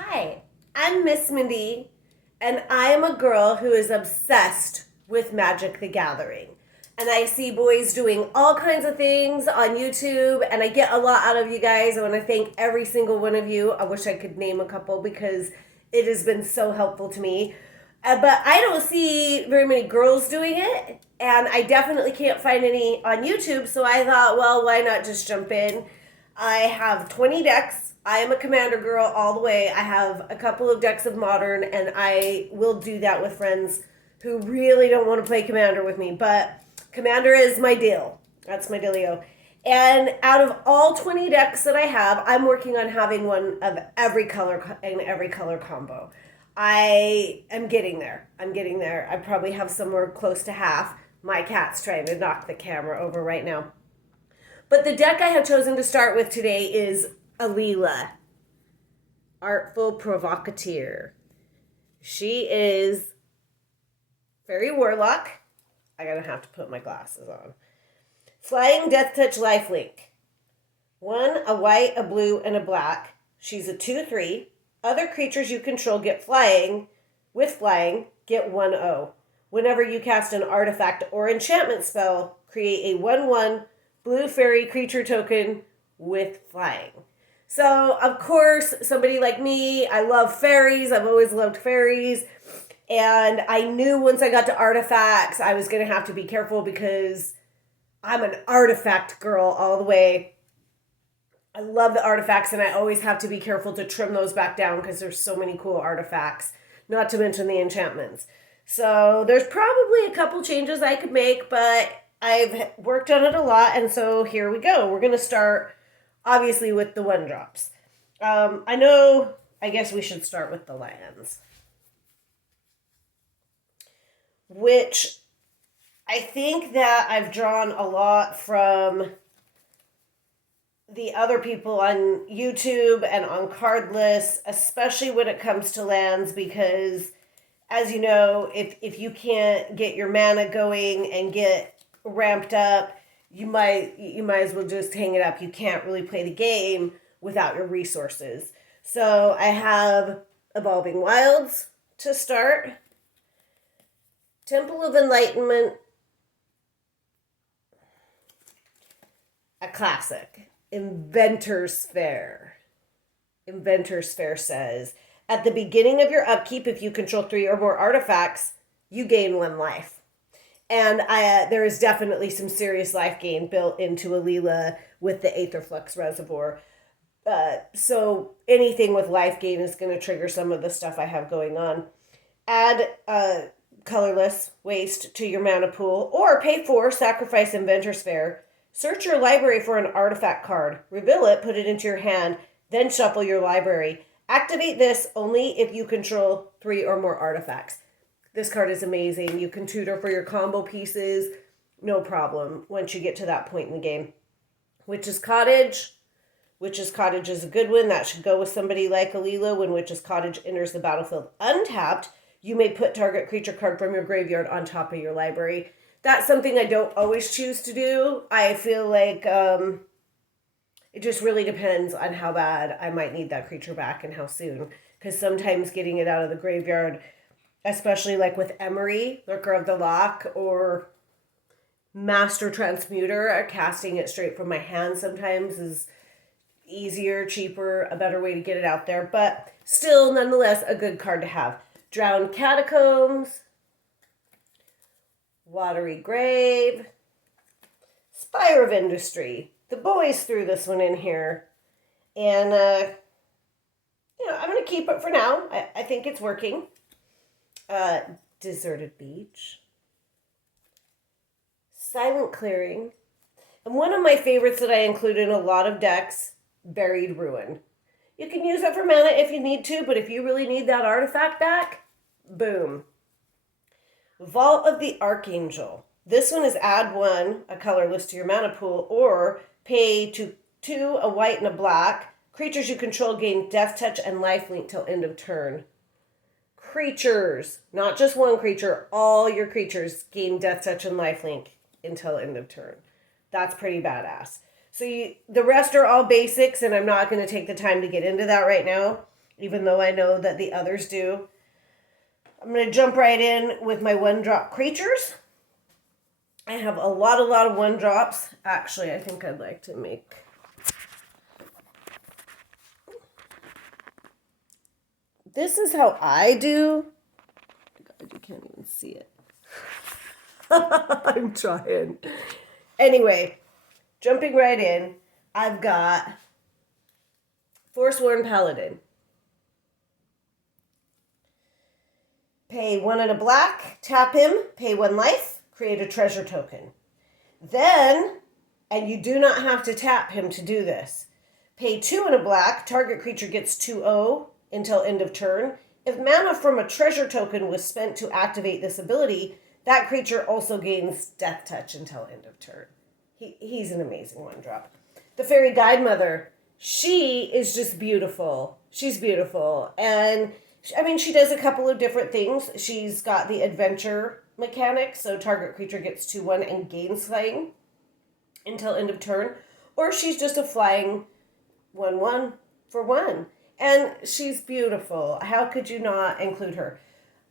Hi, I'm Miss Mindy, and I am a girl who is obsessed with Magic the Gathering. And I see boys doing all kinds of things on YouTube, and I get a lot out of you guys. I want to thank every single one of you. I wish I could name a couple because it has been so helpful to me. But I don't see very many girls doing it, and I definitely can't find any on YouTube, so I thought, well, why not just jump in? I have 20 decks. I am a commander girl all the way. I have a couple of decks of modern, and I will do that with friends who really don't want to play commander with me. But commander is my deal. That's my dealio. And out of all 20 decks that I have, I'm working on having one of every color and every color combo. I am getting there. I'm getting there. I probably have somewhere close to half. My cat's trying to knock the camera over right now. But the deck I have chosen to start with today is Alela, Artful Provocateur. She is Fairy Warlock. I gotta have to put my glasses on. Flying Death Touch Lifelink. One, a white, a blue, and a black. She's a 2/3. Other creatures you control get flying. With flying, get 1/0. Whenever you cast an artifact or enchantment spell, create a 1/1 blue fairy creature token with flying. So, of course, somebody like me, I love fairies. I've always loved fairies. And I knew once I got to artifacts, I was going to have to be careful because I'm an artifact girl all the way. I love the artifacts, and I always have to be careful to trim those back down because there's so many cool artifacts, not to mention the enchantments. So there's probably a couple changes I could make, but I've worked on it a lot, and so here we go. We're going to start, obviously, with the 1-drops. I guess we should start with the lands, which I think that I've drawn a lot from the other people on YouTube and on card lists, especially when it comes to lands, because as you know, if you can't get your mana going and get ramped up, you might as well just hang it up. You can't really play the game without your resources. So I have Evolving Wilds to start. Temple of Enlightenment, a classic. Inventor's Fair. Inventor's Fair says, at the beginning of your upkeep, if you control 3 or more artifacts, you gain 1 life. And there is definitely some serious life gain built into Alela with the Aetherflux Reservoir. So anything with life gain is going to trigger some of the stuff I have going on. Add colorless waste to your mana pool, or pay 4, sacrifice Inventor's Fair. Search your library for an artifact card. Reveal it, put it into your hand, then shuffle your library. Activate this only if you control 3 or more artifacts. This card is amazing. You can tutor for your combo pieces, no problem, once you get to that point in the game. Witch's Cottage. Witch's Cottage is a good one. That should go with somebody like Alela. When Witch's Cottage enters the battlefield untapped, you may put target creature card from your graveyard on top of your library. That's something I don't always choose to do. I feel like it just really depends on how bad I might need that creature back and how soon. Because sometimes getting it out of the graveyard, especially like with Emery, Lurker of the Loch, or Master Transmuter, casting it straight from my hand sometimes is easier, cheaper, a better way to get it out there. But still, nonetheless, a good card to have. Drowned Catacombs, Watery Grave, Spire of Industry. The boys threw this one in here. And, I'm going to keep it for now. I think it's working. Deserted Beach. Silent Clearing. And one of my favorites that I include in a lot of decks, Buried Ruin. You can use it for mana if you need to, but if you really need that artifact back, boom. Vault of the Archangel. This one is add 1, a colorless to your mana pool, or pay 2, a white and a black. Creatures you control gain Death Touch and Lifelink till end of turn. Creatures, not just one creature, all your creatures gain Death Touch and Lifelink until end of turn. That's pretty badass. So the rest are all basics, and I'm not going to take the time to get into that right now. even though I know that the others do. I'm going to jump right in with my 1-drop creatures. I have a lot of 1-drops. Actually, I think I'd like to make... This is how I do. God, you can't even see it. I'm trying. Anyway, jumping right in, I've got Forsworn Paladin. Pay 1 and a black, tap him, pay 1 life, create a treasure token. Then, and you do not have to tap him to do this, pay 2 and a black, target creature gets 2/0 until end of turn. If mana from a treasure token was spent to activate this ability, that creature also gains Death Touch until end of turn. He's an amazing 1-drop. The Fairy Guidemother, she is just beautiful. She's beautiful. And, I mean, she does a couple of different things. She's got the adventure mechanic, so target creature gets 2/1 and gains flying until end of turn. Or she's just a flying 1/1 for 1. And she's beautiful. How could you not include her?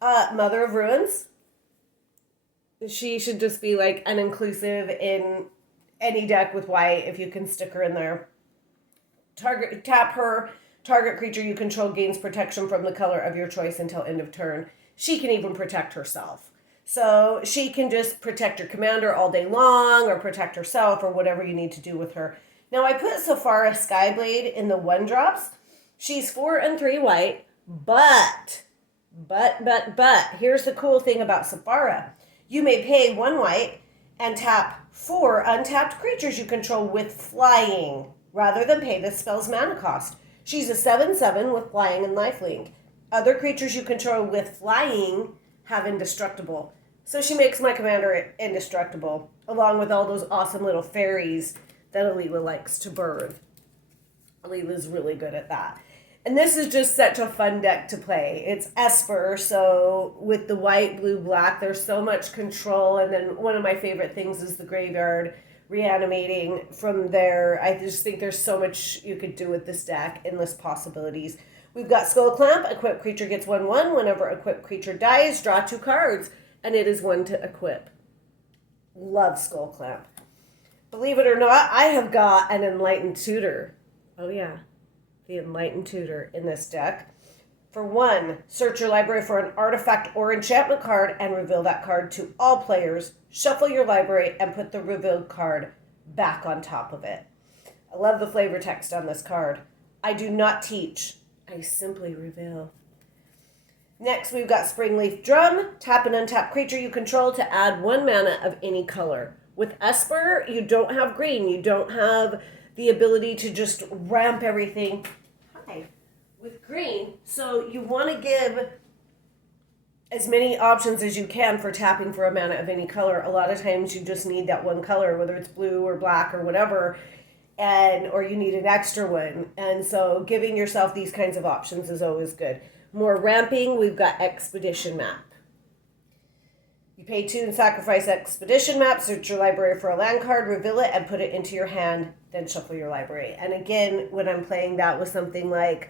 Mother of Ruins. She should just be like an inclusive in any deck with white if you can stick her in there. Tap her. Target creature you control gains protection from the color of your choice until end of turn. She can even protect herself. So she can just protect your commander all day long or protect herself or whatever you need to do with her. Now I put Saphara Skyblade in the 1-drops. She's 4 and 3 white, but, here's the cool thing about Saphara. You may pay 1 white and tap 4 untapped creatures you control with flying, rather than pay the spell's mana cost. She's a 7/7 with flying and lifelink. Other creatures you control with flying have indestructible. So she makes my commander indestructible, along with all those awesome little fairies that Alela likes to birth. Alela's really good at that. And this is just such a fun deck to play. It's Esper, so with the white, blue, black, there's so much control. And then one of my favorite things is the graveyard reanimating from there. I just think there's so much you could do with this deck, endless possibilities. We've got Skull Clamp. Equipped creature gets 1/1. Whenever equipped creature dies, draw 2 cards, and it is 1 to equip. Love Skull Clamp. Believe it or not, I have got an Enlightened Tutor. Oh yeah, the Enlightened Tutor in this deck. For 1, search your library for an artifact or enchantment card and reveal that card to all players. Shuffle your library and put the revealed card back on top of it. I love the flavor text on this card. I do not teach. I simply reveal. Next, we've got Springleaf Drum. Tap an untapped creature you control to add 1 mana of any color. With Esper, you don't have green. You don't have the ability to just ramp everything. Hi. With green, so you want to give as many options as you can for tapping for a mana of any color. A lot of times you just need that 1 color, whether it's blue or black or whatever, or you need an extra one. And so giving yourself these kinds of options is always good. More ramping, we've got Expedition Map. You pay 2 and sacrifice Expedition Map, search your library for a land card, reveal it, and put it into your hand, then shuffle your library. And again, when I'm playing that with something like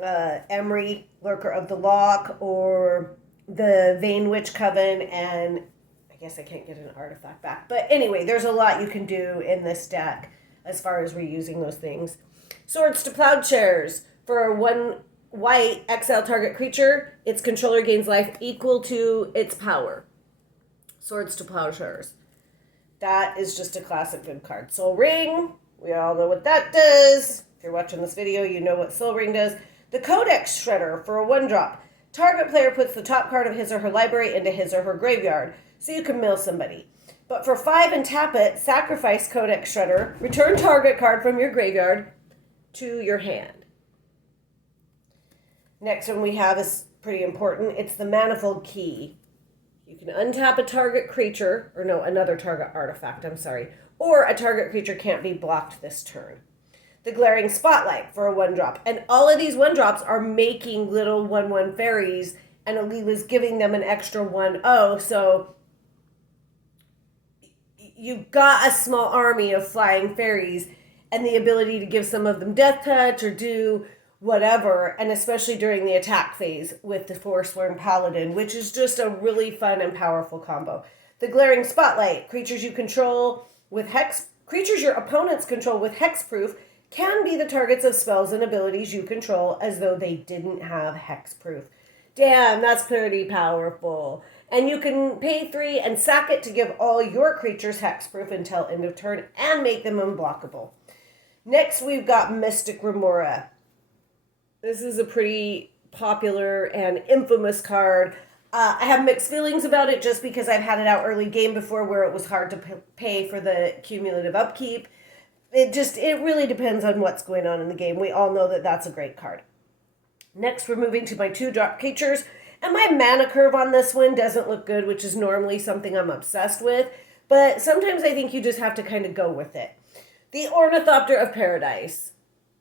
Emery, Lurker of the Lock, or the Vane Witch Coven, and I guess I can't get an artifact back. But anyway, there's a lot you can do in this deck as far as reusing those things. Swords to Plowshares. For 1 white, exile target creature, its controller gains life equal to its power. Swords to Plowshares. That is just a classic good card. Soul Ring, we all know what that does. If you're watching this video, you know what Soul Ring does. The Codex Shredder for a 1-drop. Target player puts the top card of his or her library into his or her graveyard, so you can mill somebody. But for 5 and tap it, sacrifice Codex Shredder, return target card from your graveyard to your hand. Next one we have is pretty important. It's the Manifold Key. You can untap a target creature, or no, another target artifact, I'm sorry, or a target creature can't be blocked this turn. The Glaring Spotlight for a 1-drop. And all of these 1-drops are making little 1/1 fairies, and Alela's giving them an extra 1/0, so you've got a small army of flying fairies and the ability to give some of them Death Touch or do whatever, and especially during the attack phase with the Forsworn Paladin, which is just a really fun and powerful combo. The Glaring Spotlight, creatures you control with hex, creatures your opponents control with hexproof can be the targets of spells and abilities you control as though they didn't have hexproof. Damn, that's pretty powerful. And you can pay 3 and sack it to give all your creatures hexproof until end of turn and make them unblockable. Next, we've got Mystic Remora. This is a pretty popular and infamous card. I have mixed feelings about it just because I've had it out early game before where it was hard to pay for the cumulative upkeep. It really depends on what's going on in the game. We all know that that's a great card. Next, we're moving to my 2-drop creatures. And my mana curve on this one doesn't look good, which is normally something I'm obsessed with. But sometimes I think you just have to kind of go with it. The Ornithopter of Paradise.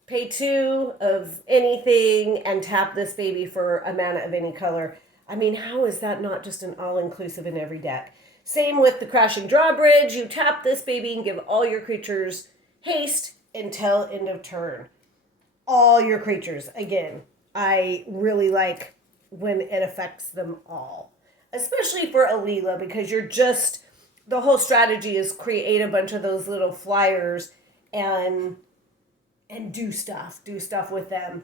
Pay 2 of anything and tap this baby for a mana of any color. I mean, how is that not just an all-inclusive in every deck? Same with the Crashing Drawbridge. You tap this baby and give all your creatures haste until end of turn. All your creatures. Again, I really like when it affects them all. Especially for Alela, because the whole strategy is create a bunch of those little flyers and do stuff with them.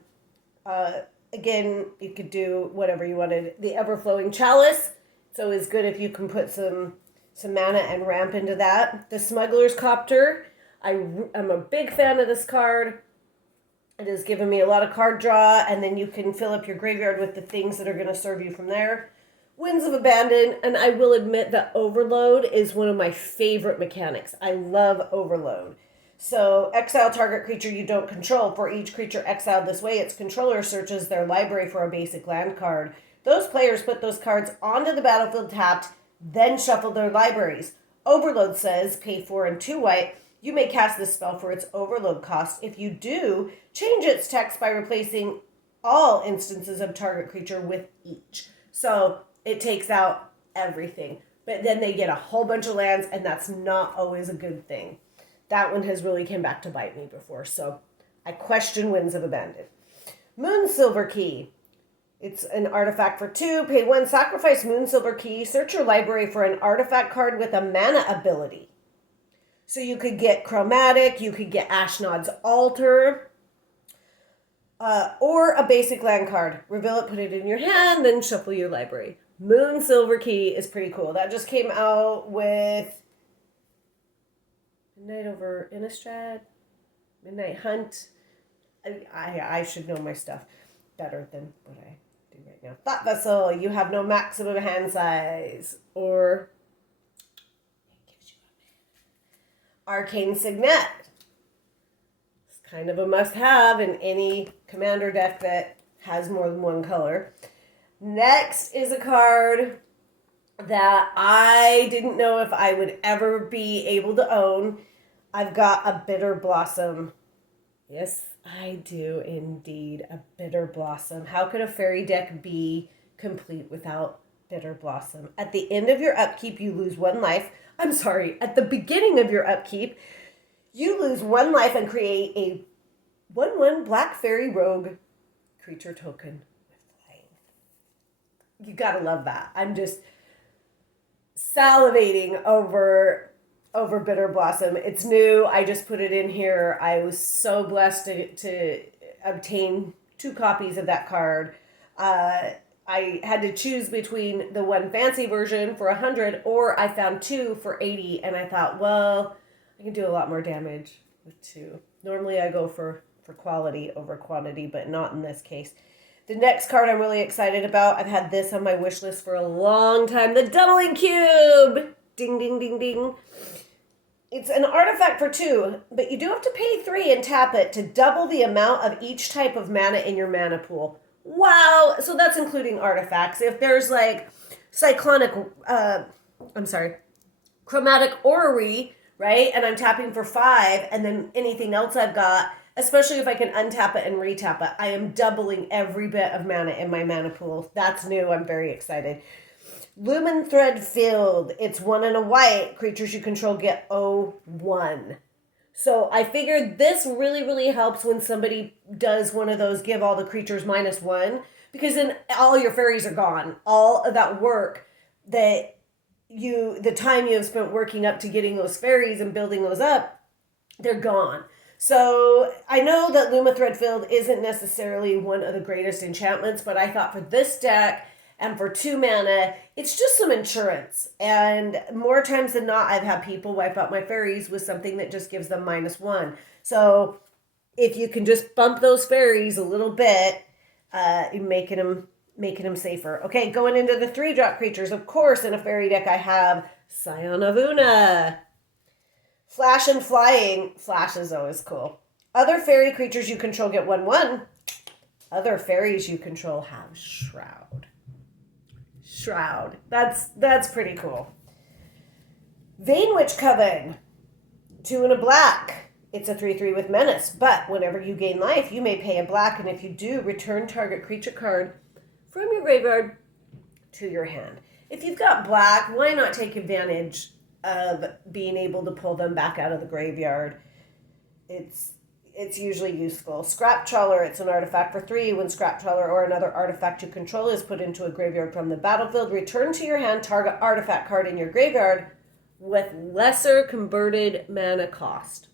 Again, you could do whatever you wanted. The Everflowing Chalice, it's always good if you can put some mana and ramp into that. The Smuggler's Copter, I'm a big fan of this card. It has given me a lot of card draw, and then you can fill up your graveyard with the things that are going to serve you from there. Winds of Abandon, and I will admit that Overload is one of my favorite mechanics. I love Overload. So, exile target creature you don't control. For each creature exiled this way, its controller searches their library for a basic land card. Those players put those cards onto the battlefield tapped, then shuffle their libraries. Overload says, pay 4 and 2 white. You may cast this spell for its overload cost. If you do, change its text by replacing all instances of target creature with each. So it takes out everything. But then they get a whole bunch of lands, and that's not always a good thing. That one has really came back to bite me before, so I question Winds of Abandon. Moonsilver Key. It's an artifact for 2. Pay 1, sacrifice Moonsilver Key. Search your library for an artifact card with a mana ability. So you could get Chromatic, you could get Ashnod's Altar, or a basic land card. Reveal it, put it in your hand, then shuffle your library. Moonsilver Key is pretty cool. That just came out with Midnight over Innistrad, Midnight Hunt. I should know my stuff better than what I do right now. Thought Vessel, you have no maximum hand size. Or Arcane Signet. It's kind of a must-have in any commander deck that has more than one color. Next is a card that I didn't know if I would ever be able to own. I've got a Bitter Blossom. Yes, I do indeed. A Bitter Blossom. How could a fairy deck be complete without Bitter Blossom? At the end of your upkeep, you lose 1 life. At the beginning of your upkeep, you lose 1 life and create a 1/1 Black Fairy Rogue creature token with flying. You gotta love that. I'm just salivating over Bitter Blossom. It's new. I just put it in here. I was so blessed to obtain 2 copies of that card. I had to choose between the one fancy version for 100 or I found 2 for 80, and I thought, well, I can do a lot more damage with 2. Normally I go for quality over quantity, but not in this case. The next card I'm really excited about, I've had this on my wish list for a long time, the Doubling Cube! Ding, ding, ding, ding. It's an artifact for 2, but you do have to pay 3 and tap it to double the amount of each type of mana in your mana pool. Wow! So that's including artifacts. If there's like Chromatic Orrery, right? And I'm tapping for 5, and then anything else I've got, especially if I can untap it and retap it, I am doubling every bit of mana in my mana pool. That's new. I'm very excited. Lumen Thread Field. It's 1 and a white. Creatures you control get 0/1. So I figured this really, really helps when somebody does one of those give all the creatures -1, because then all your fairies are gone. All of that work that the time you have spent working up to getting those fairies and building those up, they're gone. So I know that Luma Threadfield isn't necessarily one of the greatest enchantments, but I thought for this deck and for 2 mana, it's just some insurance. And more times than not, I've had people wipe out my fairies with something that just gives them -1. So if you can just bump those fairies a little bit, you're making them safer. Okay, going into the 3-drop creatures, of course, in a fairy deck I have Scion of Una. Flash and flying. Flash is always cool. Other fairy creatures you control get 1/1. Other fairies you control have Shroud. Shroud. That's pretty cool. Vanewitch Coven. 2 and a black. It's a 3/3 with menace, but whenever you gain life, you may pay a black, and if you do, return target creature card from your graveyard to your hand. If you've got black, why not take advantage of being able to pull them back out of the graveyard? It's usually useful. Scrap Trawler, it's an artifact for 3. When Scrap Trawler or another artifact you control is put into a graveyard from the battlefield, return to your hand target artifact card in your graveyard with lesser converted mana cost.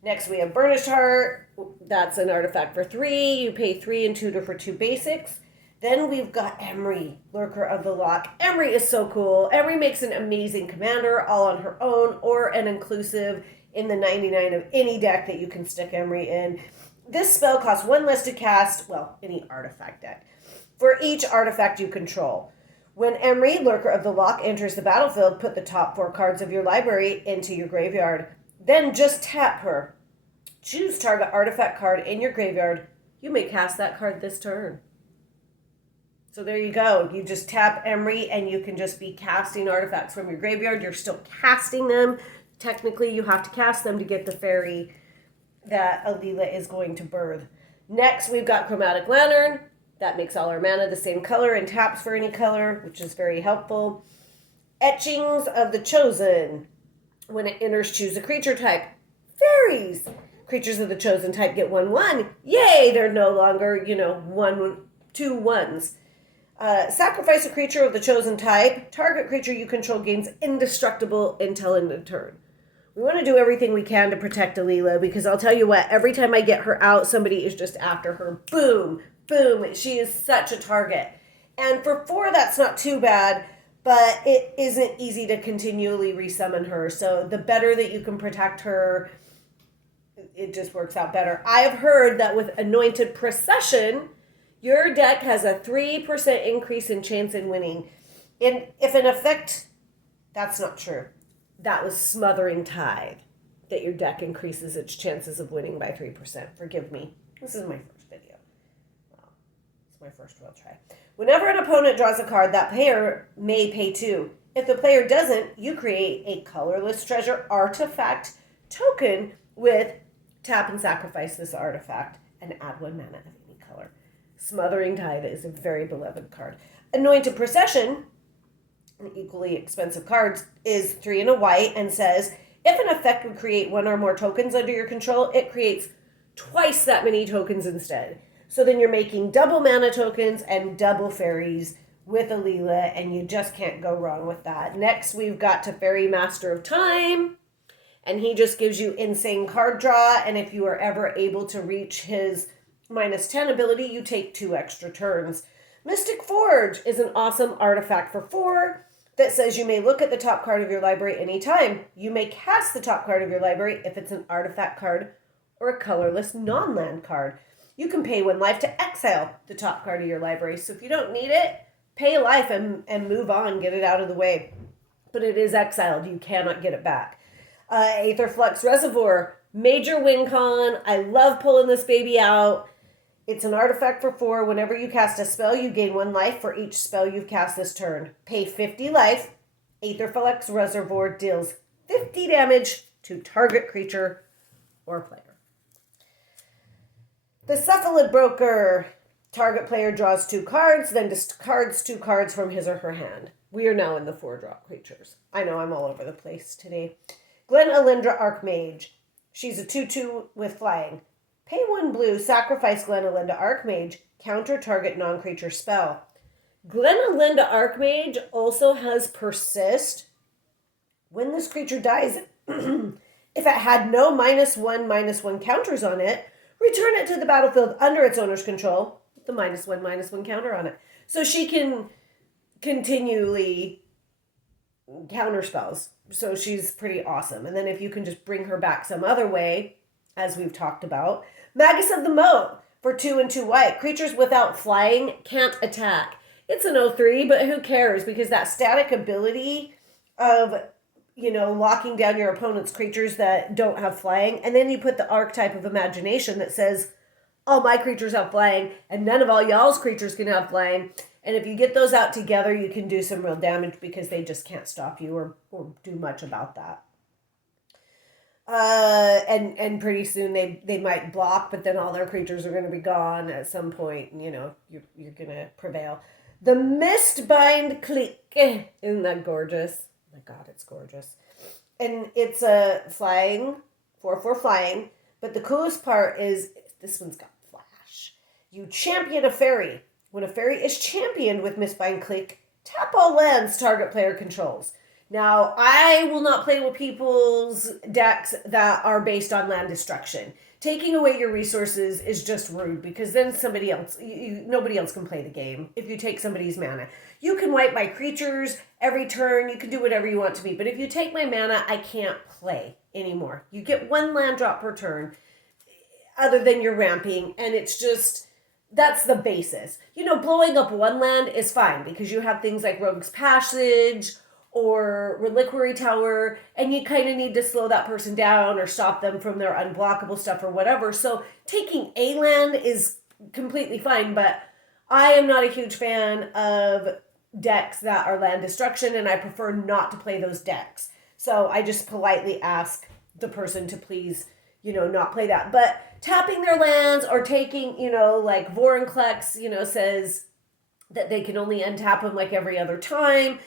Next we have Burnished Heart. That's an artifact for 3. You pay 3 and tutor for 2 basics. Then we've got Emery, Lurker of the Loch. Emery is so cool. Emery makes an amazing commander all on her own, or an inclusive in the 99 of any deck that you can stick Emery in. This spell costs 1 less to cast, well, any artifact deck, for each artifact you control. When Emery, Lurker of the Loch, enters the battlefield, put the top 4 cards of your library into your graveyard. Then just tap her. Choose target artifact card in your graveyard. You may cast that card this turn. So there you go. You just tap Emery and you can just be casting artifacts from your graveyard. You're still casting them. Technically, you have to cast them to get the fairy that Alela is going to birth. Next, we've got Chromatic Lantern. That makes all our mana the same color and taps for any color, which is very helpful. Etchings of the Chosen. When it enters, choose a creature type. Fairies. Creatures of the chosen type get 1/1. Yay! They're no longer, 2 1s. Sacrifice a creature of the chosen type. Target creature you control gains indestructible until end of turn. We want to do everything we can to protect Alela, because I'll tell you what, every time I get her out, somebody is just after her. Boom, boom. She is such a target. And for 4, that's not too bad, but it isn't easy to continually resummon her. So the better that you can protect her, it just works out better. I have heard that with Anointed Procession, your deck has a 3% increase in chance in winning. And if an effect, that's not true. That was Smothering Tithe, that your deck increases its chances of winning by 3%. Forgive me. This is my first video. Wow. It's my first real try. Whenever an opponent draws a card, that player may pay 2. If the player doesn't, you create a colorless treasure artifact token with tap and sacrifice this artifact and add 1 mana of any color. Smothering Tithe is a very beloved card. Anointed Procession, an equally expensive card, is 3 and a white and says, if an effect would create 1 or more tokens under your control, it creates twice that many tokens instead. So then you're making double mana tokens and double fairies with Alela, and you just can't go wrong with that. Next, we've got Teferi, Master of Time, and he just gives you insane card draw, and if you are ever able to reach his -10 ability, you take 2 extra turns. Mystic Forge is an awesome artifact for 4 that says you may look at the top card of your library anytime. You may cast the top card of your library if it's an artifact card or a colorless non-land card. You can pay 1 life to exile the top card of your library. So if you don't need it, pay a life and move on, get it out of the way. But it is exiled. You cannot get it back. Aetherflux Reservoir, major win con. I love pulling this baby out. It's an artifact for 4. Whenever you cast a spell, you gain 1 life for each spell you've cast this turn. Pay 50 life. Aetherflux Reservoir deals 50 damage to target creature or player. The Cephalid Broker. Target player draws 2 cards, then discards 2 cards from his or her hand. We are now in the 4-drop creatures. I know I'm all over the place today. Glen Alindra Archmage. She's a 2/2 with flying. Pay 1 blue, sacrifice Glen Alinda Archmage, counter target non-creature spell. Glen Alinda Archmage also has Persist. When this creature dies, if it had no -1/-1 counters on it, return it to the battlefield under its owner's control with the -1/-1 counter on it. So she can continually counter spells. So she's pretty awesome. And then if you can just bring her back some other way, as we've talked about, Magus of the Moat for 2 and 2 white. Creatures without flying can't attack. It's an 0/3, but who cares? Because that static ability of, locking down your opponent's creatures that don't have flying, and then you put the archetype of imagination that says, all my creatures have flying, and none of all y'all's creatures can have flying. And if you get those out together, you can do some real damage because they just can't stop you or do much about that. And pretty soon they might block, but then all their creatures are going to be gone at some point. And, you're going to prevail. The Mistbind Clique. Isn't that gorgeous? Oh my God, it's gorgeous. And it's a flying, 4/4 flying. But the coolest part is this one's got flash. You champion a fairy. When a fairy is championed with Mistbind Clique, tap all lands target player controls. Now, I will not play with people's decks that are based on land destruction. Taking away your resources is just rude because then nobody else can play the game if you take somebody's mana. You can wipe my creatures every turn. You can do whatever you want to me. But if you take my mana, I can't play anymore. You get 1 land drop per turn other than your ramping. And it's just, that's the basis. Blowing up 1 land is fine because you have things like Rogue's Passage or Reliquary Tower, and you kind of need to slow that person down or stop them from their unblockable stuff or whatever. So taking a land is completely fine, but I am not a huge fan of decks that are land destruction, and I prefer not to play those decks. So I just politely ask the person to please, not play that. But tapping their lands or taking, like Vorinclex, says that they can only untap them like every other time.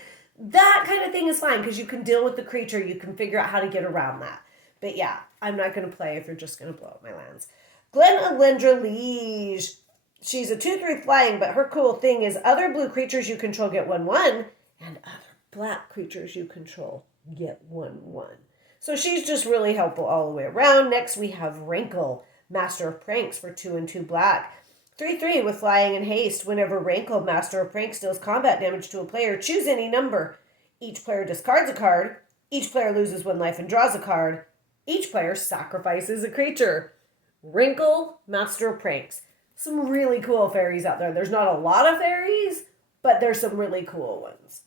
That kind of thing is fine because you can deal with the creature. You can figure out how to get around that. But yeah, I'm not going to play if you're just going to blow up my lands. Glen Alindra Liege. She's a 2/3 flying, but her cool thing is other blue creatures you control get 1/1, and other black creatures you control get 1/1. So she's just really helpful all the way around. Next, we have Rankle, Master of Pranks for 2 and 2 black. 3/3 with flying and haste. Whenever Rankle, Master of Pranks, deals combat damage to a player, choose any number. Each player discards a card. Each player loses 1 life and draws a card. Each player sacrifices a creature. Rankle, Master of Pranks. Some really cool fairies out there. There's not a lot of fairies, but there's some really cool ones.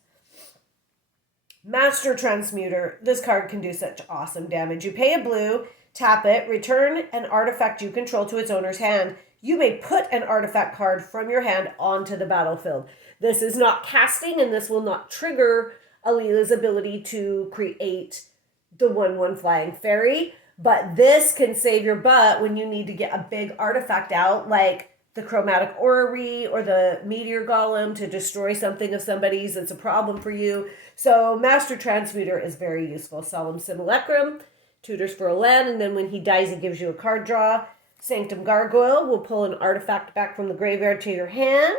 Master Transmuter. This card can do such awesome damage. You pay a blue, tap it, return an artifact you control to its owner's hand. You may put an artifact card from your hand onto the battlefield. This is not casting, and this will not trigger Alela's ability to create the 1/1 flying fairy. But this can save your butt when you need to get a big artifact out, like the Chromatic Orrery or the Meteor Golem to destroy something of somebody's that's a problem for you. So Master Transmuter is very useful. Solemn Simulacrum, tutors for a land, and then when he dies, it gives you a card draw. Sanctum Gargoyle will pull an artifact back from the graveyard to your hand.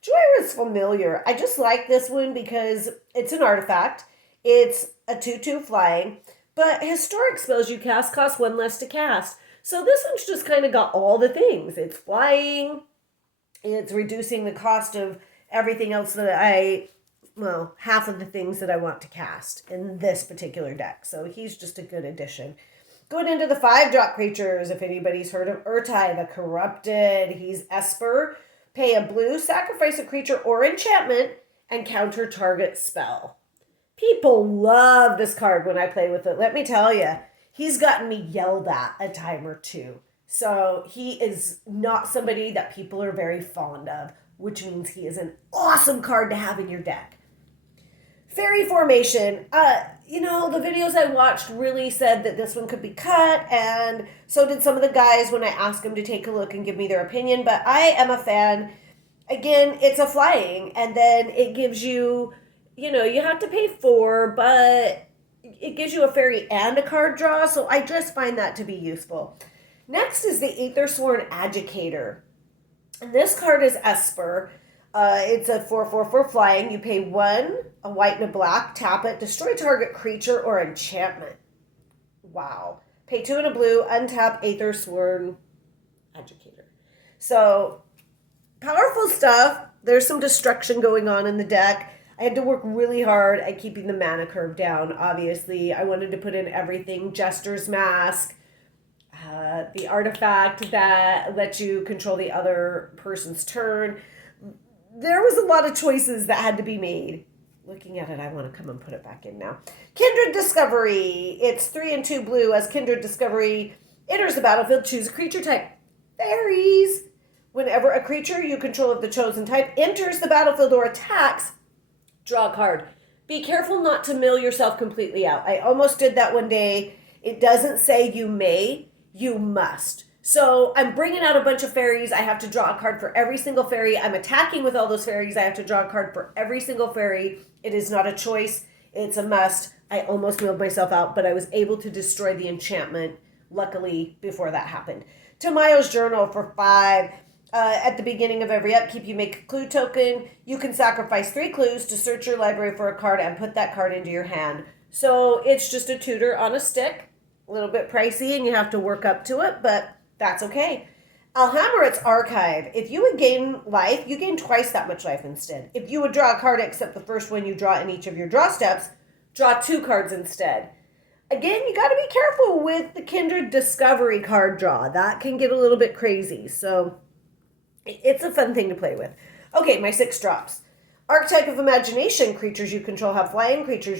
Joyous Familiar. I just like this one because it's an artifact. It's a 2/2 flying. But historic spells you cast cost 1 less to cast. So this one's just kind of got all the things. It's flying. It's reducing the cost of everything else that half of the things that I want to cast in this particular deck. So he's just a good addition. Going into the 5-drop creatures, if anybody's heard of Urtai the Corrupted, he's Esper. Pay a blue, sacrifice a creature or enchantment, and counter target spell. People love this card when I play with it. Let me tell you, he's gotten me yelled at a time or two. So he is not somebody that people are very fond of, which means he is an awesome card to have in your deck. Fairy Formation. The videos I watched really said that this one could be cut, and so did some of the guys when I asked them to take a look and give me their opinion, but I am a fan. Again, it's a flying, and then it gives you, you have to pay 4, but it gives you a fairy and a card draw, so I just find that to be useful. Next is the Aethersworn Agitator. And this card is Esper. It's a 4/4 flying. You pay 1, a white and a black, tap it, destroy target creature or enchantment. Wow. Pay 2 and a blue, untap Aethersworn Agitator. So, powerful stuff. There's some destruction going on in the deck. I had to work really hard at keeping the mana curve down, obviously. I wanted to put in everything. Jester's Mask, the artifact that lets you control the other person's turn. There was a lot of choices that had to be made. Looking at it, I want to come and put it back in now. Kindred Discovery. It's 3 and 2 blue. As Kindred Discovery enters the battlefield, choose a creature type. Fairies. Whenever a creature you control of the chosen type enters the battlefield or attacks, draw a card. Be careful not to mill yourself completely out. I almost did that one day. It doesn't say you may, you must. So I'm bringing out a bunch of fairies. I have to draw a card for every single fairy. I'm attacking with all those fairies. I have to draw a card for every single fairy. It is not a choice. It's a must. I almost milled myself out, but I was able to destroy the enchantment, luckily, before that happened. Tamayo's Journal for 5. At the beginning of every upkeep, you make a clue token. You can sacrifice 3 clues to search your library for a card and put that card into your hand. So it's just a tutor on a stick. A little bit pricey and you have to work up to it, but that's okay. Alhammarret's Archive. If you would gain life, you gain twice that much life instead. If you would draw a card except the first one you draw in each of your draw steps, draw 2 cards instead. Again, you got to be careful with the Kindred Discovery card draw. That can get a little bit crazy. So it's a fun thing to play with. Okay, my 6 drops. Archetype of Imagination. Creatures you control have flying. Creatures